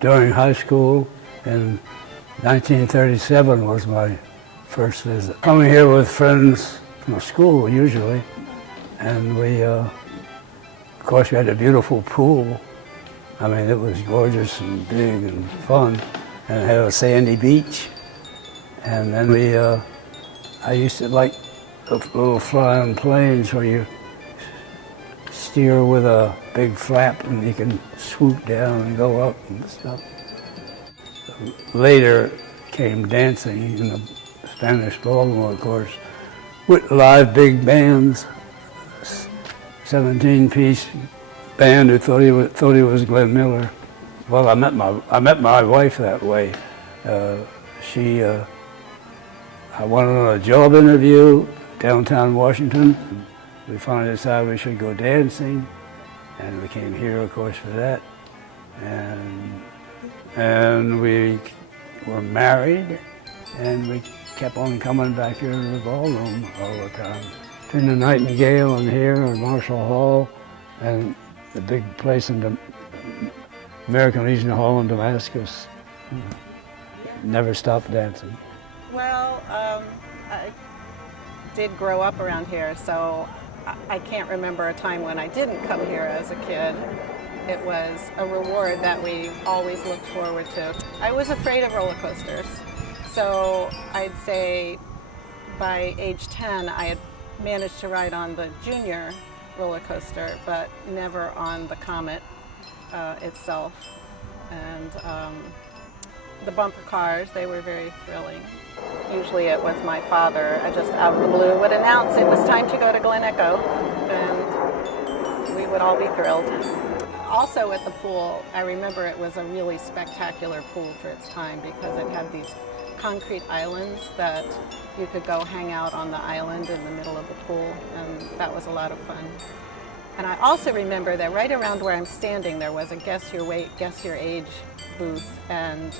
During high school in 1937 was my first visit. Coming here with friends from school usually, and we, of course we had a beautiful pool. I mean, it was gorgeous and big and fun, and it had a sandy beach. And then I used to like the little flying planes where you steer with a big flap and you can swoop down and go up and stuff. Later came dancing in the Spanish ballroom, of course, with live big bands, 17-piece band who thought he was Glen Miller. Well, I met my wife that way. I went on a job interview downtown Washington. We finally decided we should go dancing, and we came here, of course, for that. And we were married, and we kept on coming back here to the ballroom all the time. Between the Nightingale and here, and Marshall Hall, and the big place in the American Legion Hall in Damascus. Never stopped dancing. Well, I did grow up around here, so I can't remember a time when I didn't come here as a kid. It was a reward that we always looked forward to. I was afraid of roller coasters, so I'd say by age 10 I had managed to ride on the junior roller coaster, but never on the Comet itself. And the bumper cars, they were very thrilling. Usually it was my father, just out of the blue, would announce it was time to go to Glen Echo, and we would all be thrilled. Also at the pool, I remember it was a really spectacular pool for its time because it had these concrete islands that you could go hang out on the island in the middle of the pool, and that was a lot of fun. And I also remember that right around where I'm standing there was a guess your weight, guess your age booth, and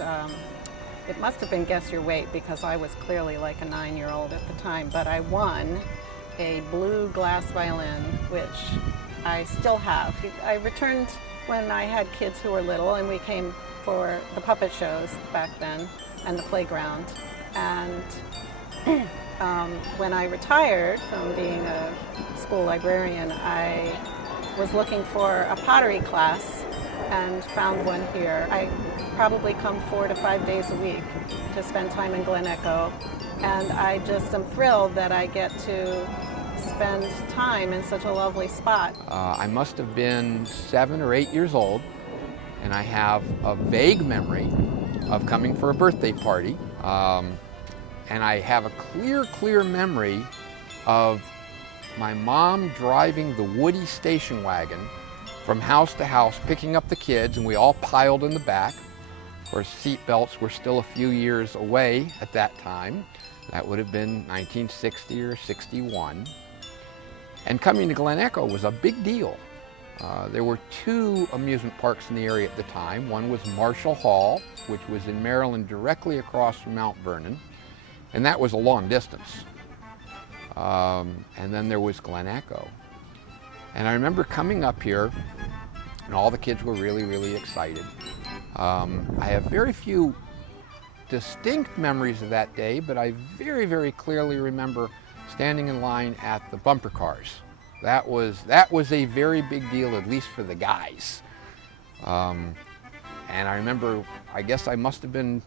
it must have been guess your weight because I was clearly like a 9-year-old at the time, but I won a blue glass violin, which I still have. I returned when I had kids who were little, and we came for the puppet shows back then and the playground. And when I retired from being a school librarian, I was looking for a pottery class and found one here. I probably come 4 to 5 days a week to spend time in Glen Echo, and I just am thrilled that I get to spend time in such a lovely spot. I must have been 7 or 8 years old, and I have a vague memory of coming for a birthday party, and I have a clear memory of my mom driving the Woody station wagon from house to house, picking up the kids, and we all piled in the back. Of course, seat belts were still a few years away at that time. That would have been 1960 or 61. And coming to Glen Echo was a big deal. There were 2 amusement parks in the area at the time. One was Marshall Hall, which was in Maryland directly across from Mount Vernon, and that was a long distance. And then there was Glen Echo. And I remember coming up here, and all the kids were really excited. I have very few distinct memories of that day, but I very clearly remember standing in line at the bumper cars. That was a very big deal, at least for the guys. And I remember, I guess I must have been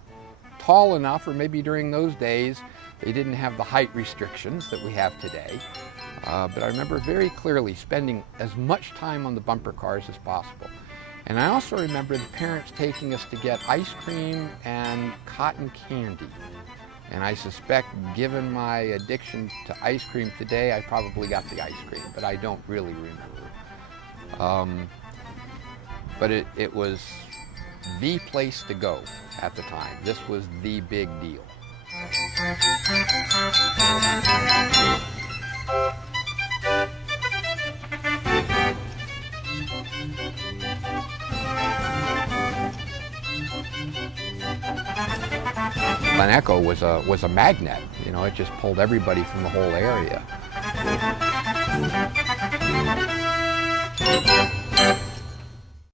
tall enough, or maybe during those days, they didn't have the height restrictions that we have today. But I remember very clearly spending as much time on the bumper cars as possible. And I also remember the parents taking us to get ice cream and cotton candy. And I suspect, given my addiction to ice cream today, I probably got the ice cream, but I don't really remember. But it was the place to go at the time. This was the big deal. Glen Echo was a magnet. You know, it just pulled everybody from the whole area.